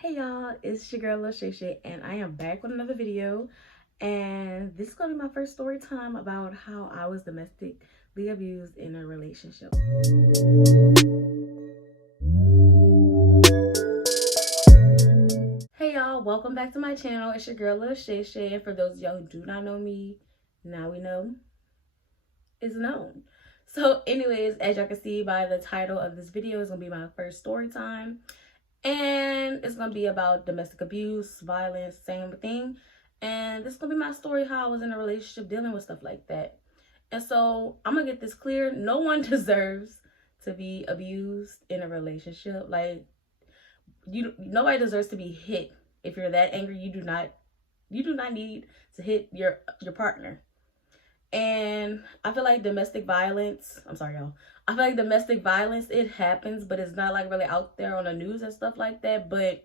Hey y'all, it's your girl Shay, and I am back with another video. And this is gonna be my first story time about how I was domestically abused in a relationship. Hey y'all, welcome back to my channel. It's your girl Shay, and for those of y'all who do not know me, now we know is known. So anyways, as y'all can see by the title of this video, it's gonna be my first story time. And it's gonna be about domestic abuse, violence, same thing. And this is gonna be my story, how I was in a relationship dealing with stuff like that. And so I'm gonna get this clear. No one deserves to be abused in a relationship. Like, nobody deserves to be hit. If you're that angry, you do not need to hit your partner. And I feel like domestic violence, I'm sorry y'all, I feel like domestic violence, it happens, but it's not like really out there on the news and stuff like that, but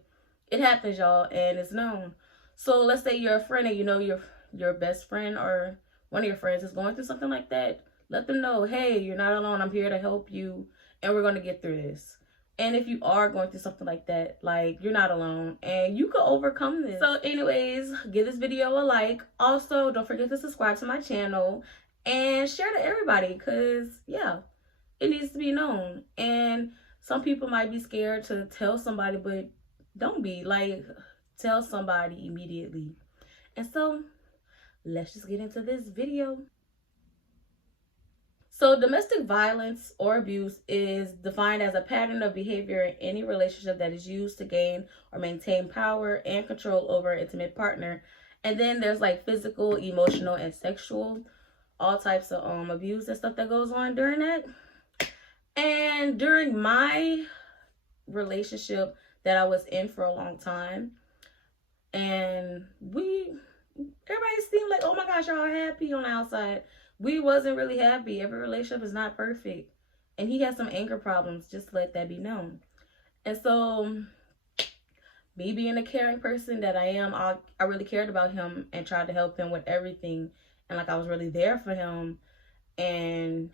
it happens, y'all, and it's known. So let's say you're a friend and you know your best friend or one of your friends is going through something like that. Let them know, hey, you're not alone, I'm here to help you, and we're going to get through this. And if you are going through something like that, like, you're not alone and you can overcome this. So anyways, give this video a like. Also, don't forget to subscribe to my channel and share to everybody, because yeah, it needs to be known. And some people might be scared to tell somebody, but don't be. Like, tell somebody immediately. And so let's just get into this video. So domestic violence or abuse is defined as a pattern of behavior in any relationship that is used to gain or maintain power and control over an intimate partner. And then there's like physical, emotional, and sexual, all types of abuse and stuff that goes on during that. And during my relationship that I was in for a long time, and everybody seemed like, oh my gosh, y'all happy on the outside. We wasn't really happy. Every relationship is not perfect. And he had some anger problems, just to let that be known. And so, me being a caring person that I am, I really cared about him and tried to help him with everything. And like, I was really there for him. And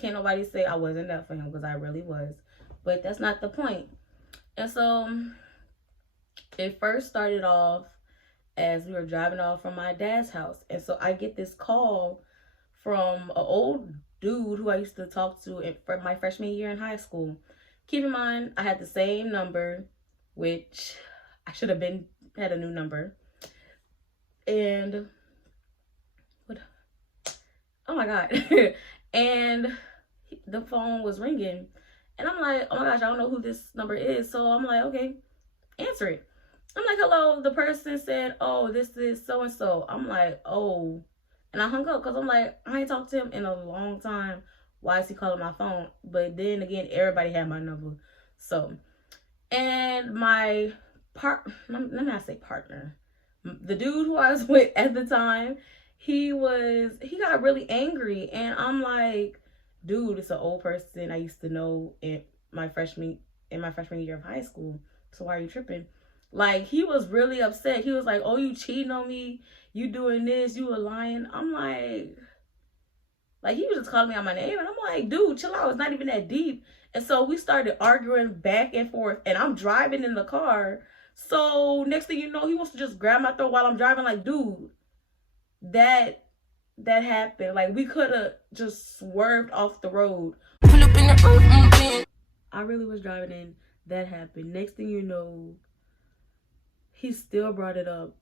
can't nobody say I wasn't there for him, because I really was. But that's not the point. And so, it first started off as we were driving off from my dad's house. And so I get this call from an old dude who I used to talk to for my freshman year in high school. Keep in mind, I had the same number, which I should have had a new number. And oh my God. And the phone was ringing. And I'm like, oh my gosh, I don't know who this number is. So I'm like, okay, answer it. I'm like, hello. The person said, oh, this is so-and-so. I'm like, oh. And I hung up because I'm like, I ain't talked to him in a long time. Why is he calling my phone? But then again, everybody had my number. So, and my let me not say partner. The dude who I was with at the time, he got really angry. And I'm like, dude, it's an old person I used to know in my freshman year of high school. So why are you tripping? Like, he was really upset. He was like, oh, you cheating on me, you doing this, you a lying. I'm like he was just calling me out my name, and I'm like, dude, chill out, it's not even that deep. And so we started arguing back and forth, and I'm driving in the car. So next thing you know, he wants to just grab my throat while I'm driving. Like, dude, that happened. Like, we could have just swerved off the road. I really was driving, and that happened. Next thing you know, he still brought it up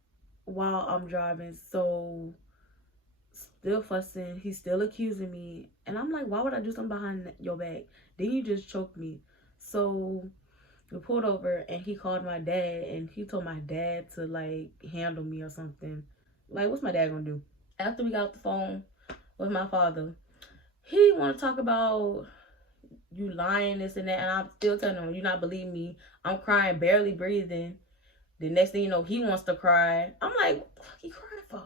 while I'm driving. So, still fussing. He's still accusing me. And I'm like, why would I do something behind your back? Then you just choked me. So, we pulled over, and he called my dad, and he told my dad to, like, handle me or something. Like, what's my dad gonna do? After we got off the phone with my father, he want to talk about you lying, this and that. And I'm still telling him, you not believe me. I'm crying, barely breathing. The next thing you know, he wants to cry. I'm like, what the fuck you crying for?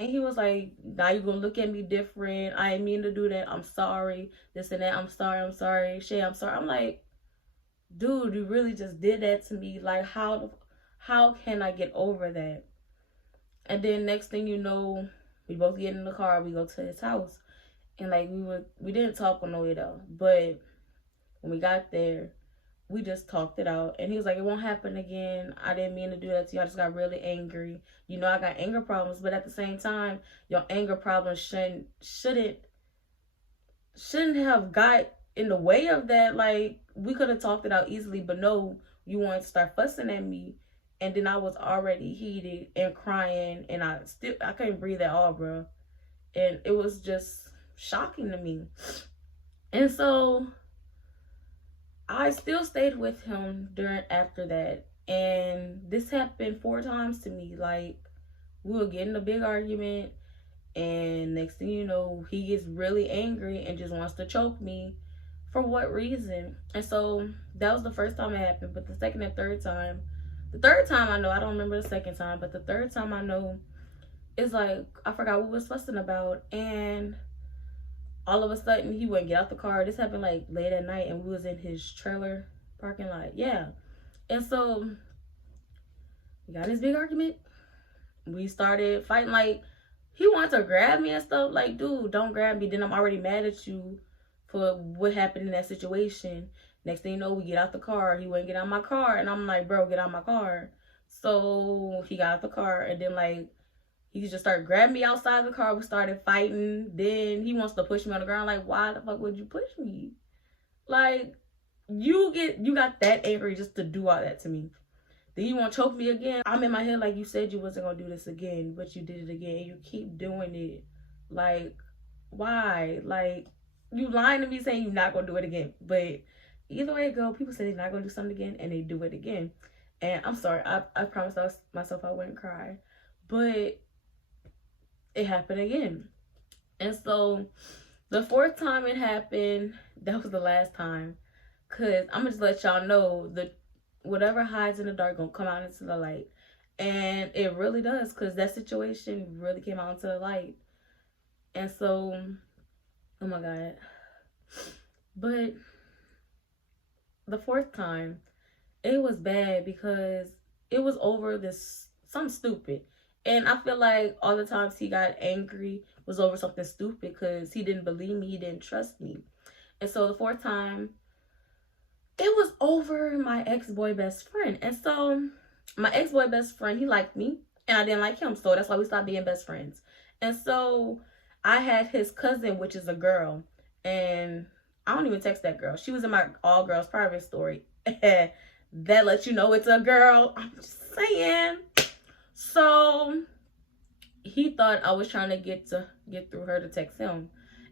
And he was like, now you're going to look at me different. I ain't mean to do that. I'm sorry. This and that. I'm sorry. Shay, I'm sorry. I'm like, dude, you really just did that to me. Like, how can I get over that? And then next thing you know, we both get in the car. We go to his house. And like, we didn't talk on the way though. But when we got there, we just talked it out, and he was like, it won't happen again. I didn't mean to do that to you. I just got really angry. You know, I got anger problems, but at the same time, your anger problems shouldn't have got in the way of that. Like, we could have talked it out easily, but no, you wanted to start fussing at me, and then I was already heated and crying, and I couldn't breathe at all, bro. And it was just shocking to me. And so I still stayed with him after that. And this happened 4 times to me. Like, we would get in a big argument, and next thing you know, he gets really angry and just wants to choke me. For what reason? And so that was the first time it happened. But the second and third time, the third time I know, I don't remember the second time, but the third time I know, it's like, I forgot what we was fussing about, and all of a sudden he wouldn't get out the car. This happened like late at night, and we was in his trailer parking lot. Yeah. And so we got in this big argument. We started fighting. Like, he wanted to grab me and stuff. Like, dude, don't grab me. Then I'm already mad at you for what happened in that situation. Next thing you know, we get out the car. He wouldn't get out my car, and I'm like, bro, get out my car. So he got out the car, and then like, he just started grabbing me outside the car. We started fighting. Then he wants to push me on the ground. Like, why the fuck would you push me? Like, you got that angry just to do all that to me. Then you want to choke me again. I'm in my head like, you said you wasn't going to do this again, but you did it again. You keep doing it. Like, why? Like, you lying to me saying you're not going to do it again. But either way it go, people say they're not going to do something again, and they do it again. And I'm sorry. I promised myself I wouldn't cry. But it happened again. And so the 4th time it happened, that was the last time. Cause I'm gonna just let y'all know that whatever hides in the dark gonna come out into the light. And it really does, cause that situation really came out into the light. And so, oh my God. But the 4th time, it was bad because it was over something stupid. And I feel like all the times he got angry was over something stupid because he didn't believe me. He didn't trust me. And so the 4th time, it was over my ex-boy best friend. And so my ex-boy best friend, he liked me and I didn't like him. So that's why we stopped being best friends. And so I had his cousin, which is a girl. And I don't even text that girl. She was in my all girls private story. That lets you know it's a girl. I'm just saying. So he thought I was trying to get through her to text him,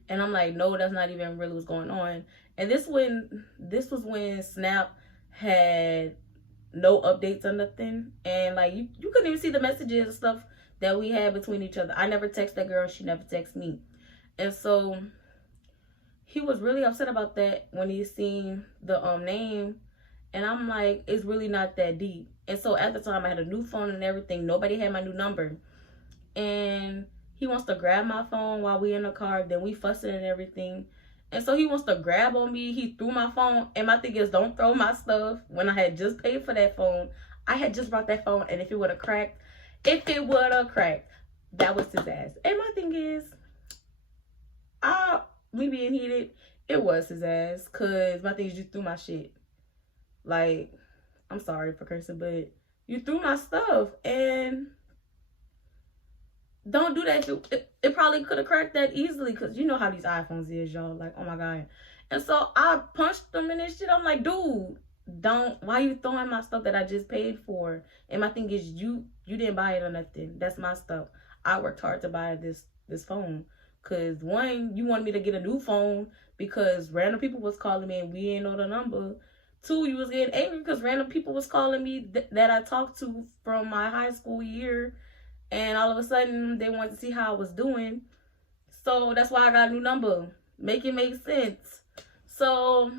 and I'm like, no, that's not even really what's going on. And this was when Snap had no updates or nothing, and like you couldn't even see the messages and stuff that we had between each other. I never text that girl, she never texted me. And so he was really upset about that when he seen the name. And I'm like, it's really not that deep. And so at the time, I had a new phone and everything. Nobody had my new number. And he wants to grab my phone while we in the car. Then we fussing and everything. And so he wants to grab on me. He threw my phone. And my thing is, don't throw my stuff. When I had just paid for that phone, I had just brought that phone. And if it would have cracked, that was his ass. And my thing is, me being heated, it was his ass. Because my thing is, you threw my shit. Like, I'm sorry for cursing, but you threw my stuff, and don't do that. It probably could have cracked that easily, because you know how these iPhones is, y'all. Like, oh my God. And so I punched them in this shit. I'm like, dude, why you throwing my stuff that I just paid for? And my thing is, you didn't buy it or nothing. That's my stuff. I worked hard to buy this phone. Because one, you wanted me to get a new phone because random people was calling me and we didn't know the number. 2, you was getting angry because random people was calling me that I talked to from my high school year. And all of a sudden, they wanted to see how I was doing. So that's why I got a new number. Make it make sense. So,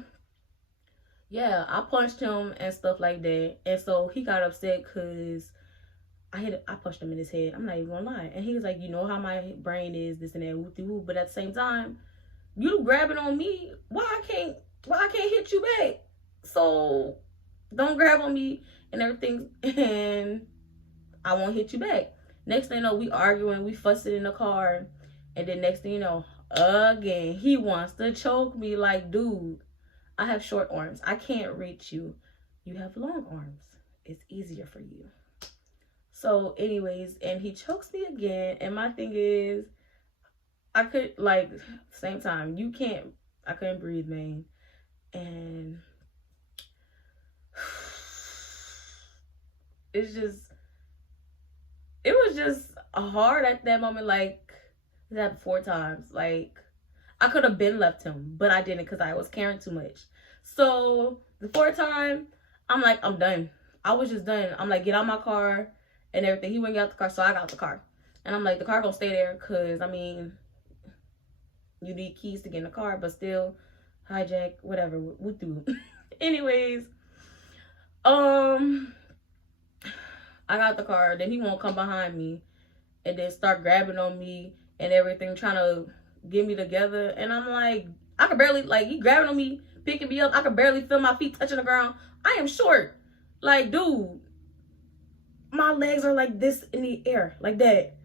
yeah, I punched him and stuff like that. And so he got upset because I punched him in his head. I'm not even gonna lie. And he was like, you know how my brain is, this and that, woo-dee-woo. But at the same time, you grabbing on me. Why I can't hit you back? So don't grab on me and everything, and I won't hit you back. Next thing you know, we arguing, we fussing in the car, and then next thing you know, again, he wants to choke me. Like, dude, I have short arms. I can't reach you. You have long arms. It's easier for you. So anyways, and he chokes me again. And my thing is, I could, like, same time, I couldn't breathe, man. And it was just hard at that moment. Like, that 4 times. Like, I could have been left him, but I didn't because I was caring too much. So the 4th time, I'm like, I'm done. I was just done. I'm like, get out my car and everything. He wouldn't get out the car, so I got out the car. And I'm like, the car gonna stay there because, I mean, you need keys to get in the car, but still, hijack, whatever, we'll do. Anyways, I got the car. Then he won't come behind me and then start grabbing on me and everything, trying to get me together. And I'm like, I could barely, like, he grabbing on me, picking me up. I could barely feel my feet touching the ground. I am short. Like, dude, my legs are like this in the air, like that.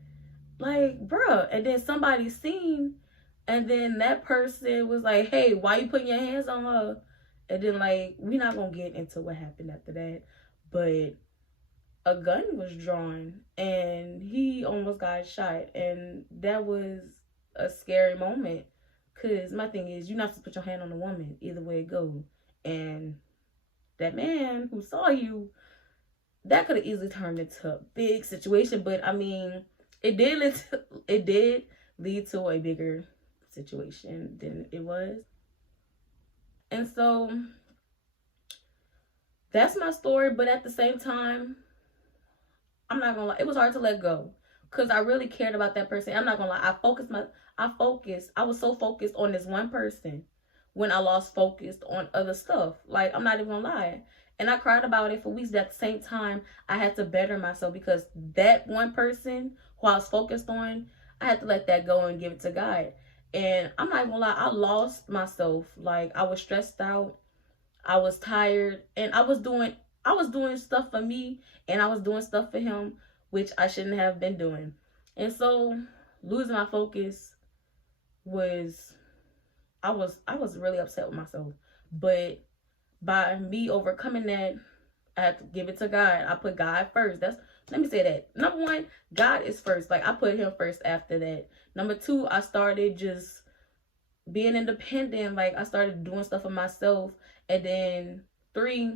Like, bruh. And then somebody seen, and then that person was like, hey, why you putting your hands on her? And then, like, we not gonna get into what happened after that, but a gun was drawn and he almost got shot. And that was a scary moment, because my thing is, you're not supposed to put your hand on a woman, either way it goes. And that man who saw you, that could have easily turned into a big situation. But I mean, it did lead to a bigger situation than it was. And so that's my story. But at the same time, I'm not gonna lie, it was hard to let go, because I really cared about that person. I'm not gonna lie, I was so focused on this one person when I lost focus on other stuff. Like, I'm not even gonna lie. And I cried about it for weeks, but at the same time, I had to better myself, because that one person who I was focused on, I had to let that go and give it to God. And I'm not even gonna lie, I lost myself. Like, I was stressed out, I was tired, and I was doing stuff for me, and I was doing stuff for him, which I shouldn't have been doing. And so losing my focus was, I was really upset with myself. But by me overcoming that, I had to give it to God. I put God first. Let me say that. Number 1, God is first. Like, I put him first after that. Number 2, I started just being independent. Like, I started doing stuff for myself. And then 3,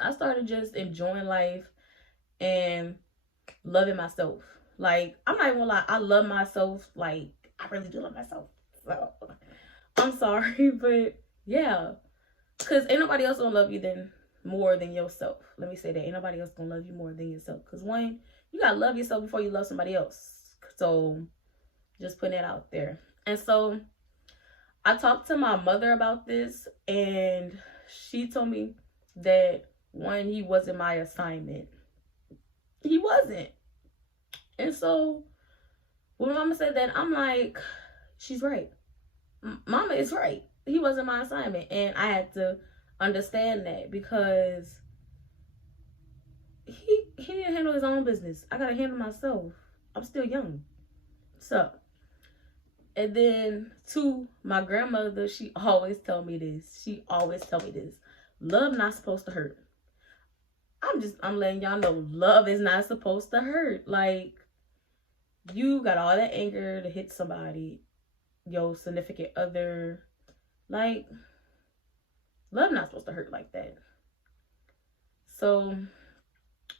I started just enjoying life and loving myself. Like, I'm not even gonna lie, I love myself. Like, I really do love myself. So, I'm sorry, but yeah. Because ain't nobody else gonna love you more than yourself. Let me say that. Ain't nobody else gonna love you more than yourself. Because one, you gotta love yourself before you love somebody else. So, just putting it out there. And so, I talked to my mother about this, and she told me that, one, he wasn't my assignment. He wasn't. And so when mama said that, I'm like, she's right. Mama is right. He wasn't my assignment. And I had to understand that, because he didn't handle his own business. I gotta handle myself. I'm still young. So, and then 2, my grandmother, she always tell me this. Love not supposed to hurt. I'm letting y'all know, love is not supposed to hurt. Like, you got all that anger to hit somebody, your significant other. Like, love not supposed to hurt like that. So,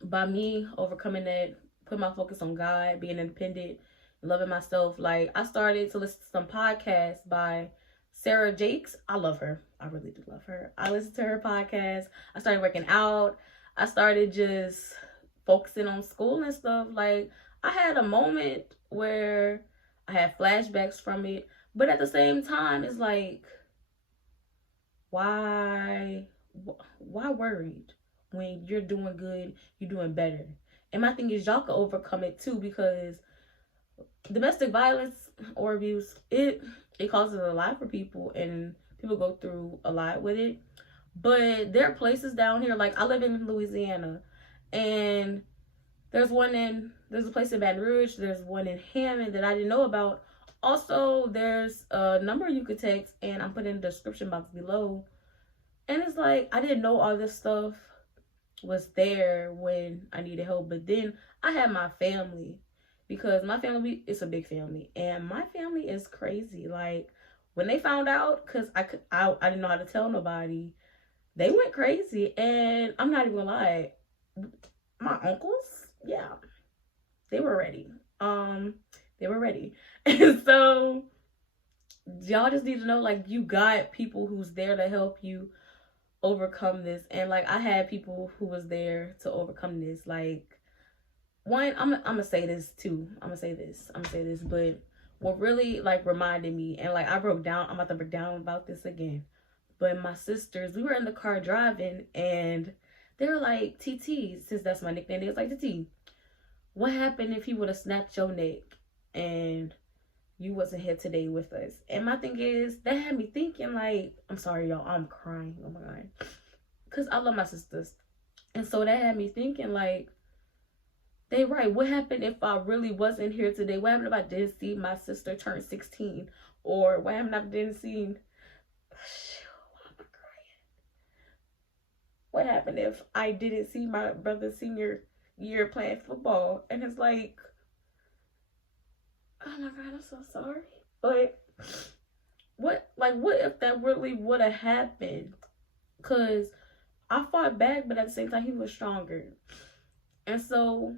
by me overcoming that, putting my focus on God, being independent, loving myself, like, I started to listen to some podcasts by Sarah Jakes. I love her. I really do love her. I listened to her podcast. I started working out. I started just focusing on school and stuff. Like, I had a moment where I had flashbacks from it. But at the same time, it's like, why worried when you're doing good, you're doing better? And my thing is, y'all can overcome it too, because domestic violence or abuse, it causes a lot for people, and people go through a lot with it. But there are places down here, like, I live in Louisiana, and there's a place in Baton Rouge, there's one in Hammond that I didn't know about. Also, there's a number you could text, and I'm putting in the description box below, And it's like, I didn't know all this stuff was there when I needed help. But then I had my family, because my family is a big family, and my family is crazy. Like, when they found out, because I didn't know how to tell nobody, they went crazy. And I'm not even gonna lie, my uncles, yeah, they were ready. They were ready. And so y'all just need to know, like, you got people who's there to help you overcome this. And like, I had people who was there to overcome this. Like, one, I'm gonna say this too. I'm gonna say this. But what really like reminded me, and like I broke down, I'm about to break down about this again. But my sisters, we were in the car driving, and they were like, TT, since that's my nickname, they was like, TT, what happened if he would have snapped your neck and you wasn't here today with us? And my thing is, that had me thinking, like, I'm sorry, y'all, I'm crying. Oh my God. Because I love my sisters. And so that had me thinking, like, they right. What happened if I really wasn't here today? What happened if I didn't see my sister turn 16? Or what happened if I didn't see... What happened if I didn't see my brother's senior year playing football? And it's like, oh my God, I'm so sorry. But what if that really would have happened? Because I fought back, but at the same time, he was stronger. And so,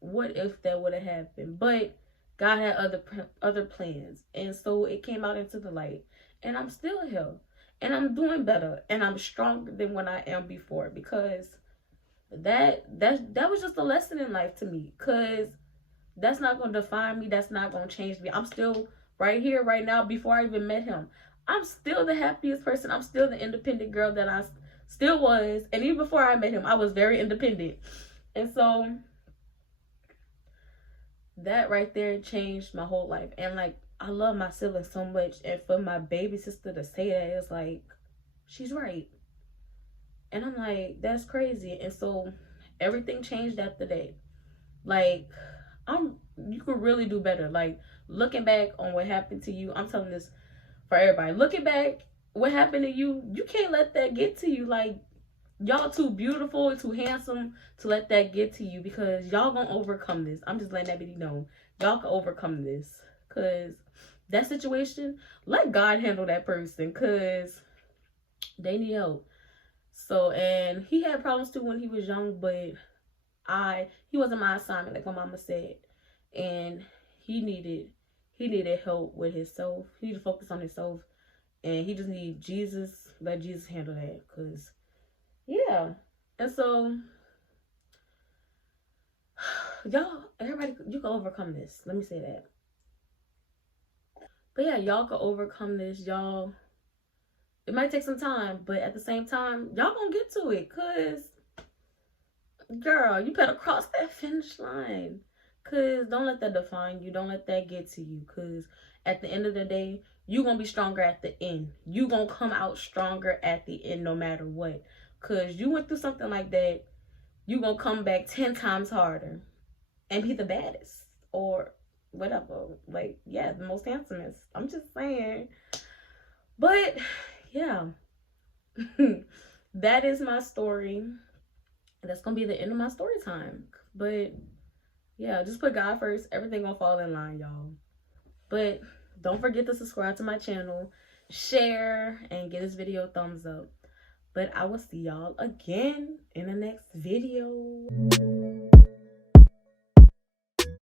what if that would have happened? But God had other plans. And so, it came out into the light. And I'm still here. And I'm doing better. And I'm stronger than when I am before. Because that was just a lesson in life to me. Because that's not going to define me. That's not going to change me. I'm still right here, right now, before I even met him. I'm still the happiest person. I'm still the independent girl that I still was. And even before I met him, I was very independent. And so that right there changed my whole life. And like, I love my siblings so much. And for my baby sister to say that, it's like, she's right. And I'm like, that's crazy. And so everything changed after that. Like, you could really do better. Like, looking back on what happened to you, I'm telling this for everybody. Looking back, what happened to you, you can't let that get to you. Like, y'all too beautiful, too handsome to let that get to you, because y'all gonna overcome this. I'm just letting that be known. Y'all can overcome this, because that situation, let God handle that person, because they need help. So, and he had problems too when he was young, but he wasn't my assignment, like my mama said. And he needed help with himself. He needed to focus on himself. And he just need Jesus, let Jesus handle that. Because, yeah. And so, y'all, everybody, you can overcome this. Let me say that. But yeah, y'all can overcome this. Y'all, it might take some time, but at the same time, y'all gonna get to it. Because, girl, you better cross that finish line. Because don't let that define you. Don't let that get to you. Because at the end of the day, you're going to be stronger at the end. You're going to come out stronger at the end no matter what. Because you went through something like that, you're going to come back 10 times harder and be the baddest. Or whatever. Like, yeah, the most handsomest. I'm just saying. But, yeah. That is my story. That's going to be the end of my story time. But yeah, just put God first. Everything gonna fall in line, y'all. But don't forget to subscribe to my channel, share, and give this video a thumbs up. But I will see y'all again in the next video.